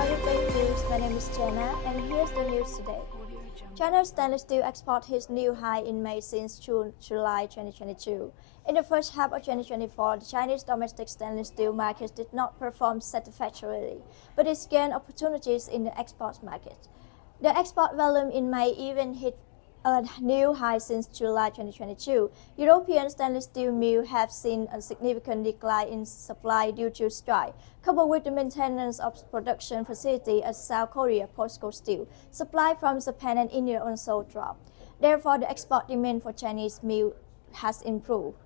Everything News. My name is Jenna, and here's the news today. China's stainless steel export hits new high in May since July 2022. In the first half of 2024, the Chinese domestic stainless steel market did not perform satisfactorily, but it gained opportunities in the export market. The export volume in May even hit a new high since July 2022. European stainless steel mills have seen a significant decline in supply due to strike, coupled with the maintenance of production facility at South Korea POSCO Steel. Supply from Japan and India also dropped. Therefore, the export demand for Chinese mills has improved.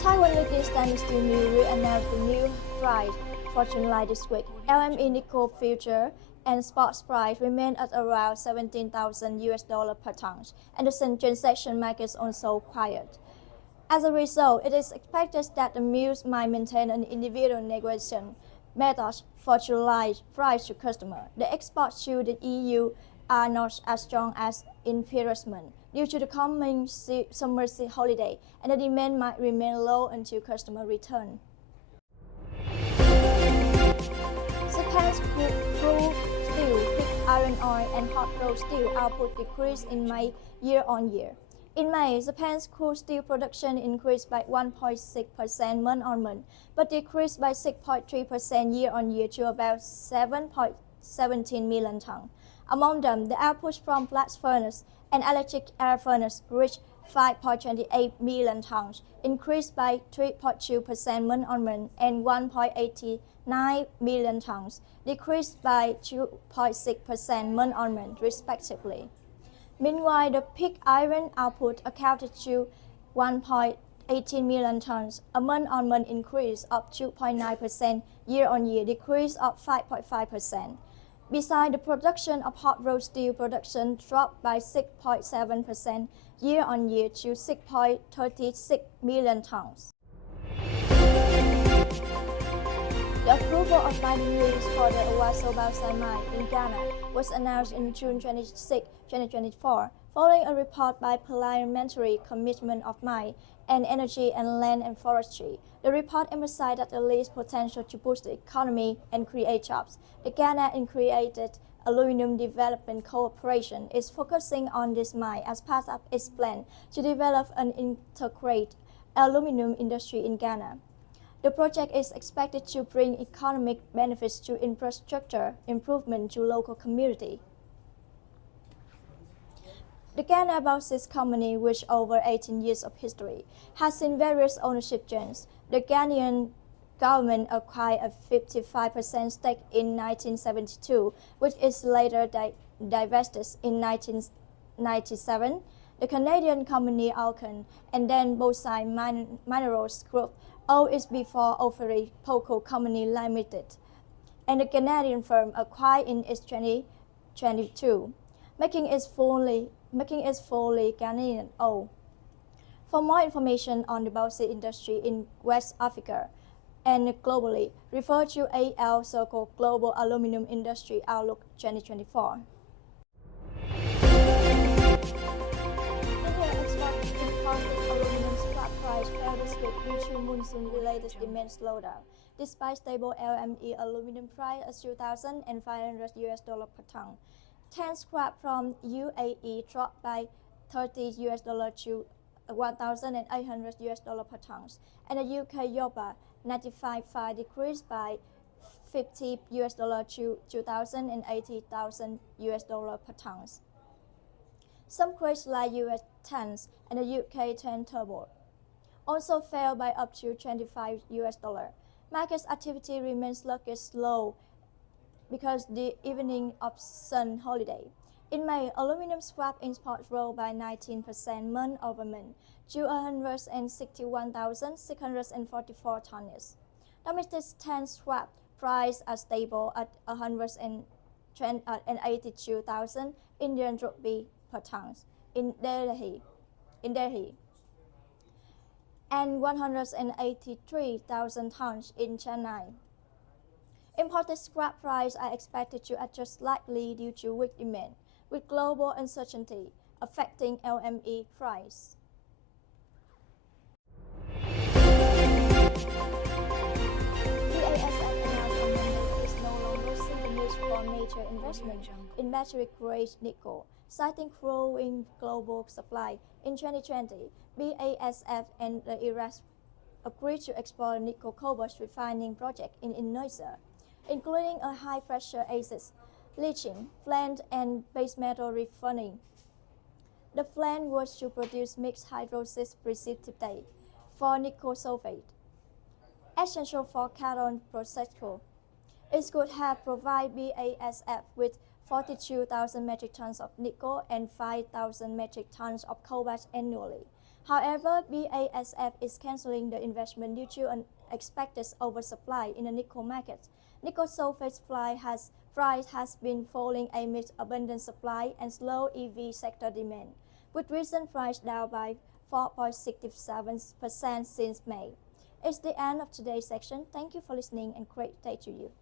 Taiwan leading stainless steel mill will announce the new price for July this week. LME nickel future and spot price remain at around $17,000 per ton, and the transaction market is also quiet. As a result, it is expected that the mills might maintain an individual negotiation method for July price to customer. The exports to the EU are not as strong as in previous months due to the coming summer holiday, and the demand might remain low until customer return. Japan's crude steel, pig iron ore, and hot rolled steel output decreased in May year-on-year. In May, Japan's crude steel production increased by 1.6% month-on-month, but decreased by 6.3% year-on-year to about 7.17 million tons. Among them, the output from blast furnace and electric arc furnace reached 5.28 million tons, increased by 3.2% month-on-month, and 1.89 million tons, decreased by 2.6% month-on-month, respectively. Meanwhile, the pig iron output accounted to 1.18 million tons, a month-on-month increase of 2.9%, year-on-year decrease of 5.5%. Besides, the production of hot rolled steel production dropped by 6.7% year-on-year to 6.36 million tons. The approval of mining lease for the Awaso Bauxite mine in Ghana was announced in June 26, 2024, following a report by Parliamentary Commission of Mine and Energy and Land and Forestry. The report emphasized that the lease potential to boost the economy and create jobs. The Ghana Integrated Aluminium Development Corporation is focusing on this mine as part of its plan to develop an integrated aluminium industry in Ghana. The project is expected to bring economic benefits to infrastructure improvement to local community. The Ghana Bauxite Company, with over 18 years of history, has seen various ownership changes. The Ghanaian government acquired a 55% stake in 1972, which is later divested in 1997. The Canadian company Alcan and then Bauxite Minerals Group owned it before Awaso Company Limited, and the Canadian firm acquired in 2022, making it fully Ghanaian owned. For more information on the bauxite industry in West Africa and globally, refer to AL Circle Global Aluminium Industry Outlook 2024. Aluminum scrap price fell this week due to monsoon-related demand slowdown, despite stable LME aluminum price at $2,500 per ton. 10 scrap from UAE dropped by $30 to $1,800 per ton, and the UK Yoba 95.5 decreased by $50 to $2,080 per ton. Some grades like US 10s and the UK 10 Turbo also fell by up to $25. Market activity remains slow because the evening of sun holiday. In May, aluminum scrap imports rose by 19% month-over-month to 161,644 tons. Domestic 10 scrap prices are stable at 182,000 Indian rupee per ton in Delhi, and 183,000 tons in Chennai. Imported scrap prices are expected to adjust slightly due to weak demand, with global uncertainty affecting LME price. BASF investment in battery-grade nickel, citing growing global supply. In 2020, BASF and the Iraq agreed to explore a nickel-cobalt refining project in Indonesia, including a high-pressure acid leaching plant and base metal refining. The plan was to produce mixed hydroxide precipitate for nickel sulfate, essential for cathode processing. It could have provided BASF with 42,000 metric tons of nickel and 5,000 metric tons of cobalt annually. However, BASF is canceling the investment due to an expected oversupply in the nickel market. Nickel sulfate price has been falling amid abundant supply and slow EV sector demand, with recent price down by 4.67% since May. It's the end of today's section. Thank you for listening and great day to you.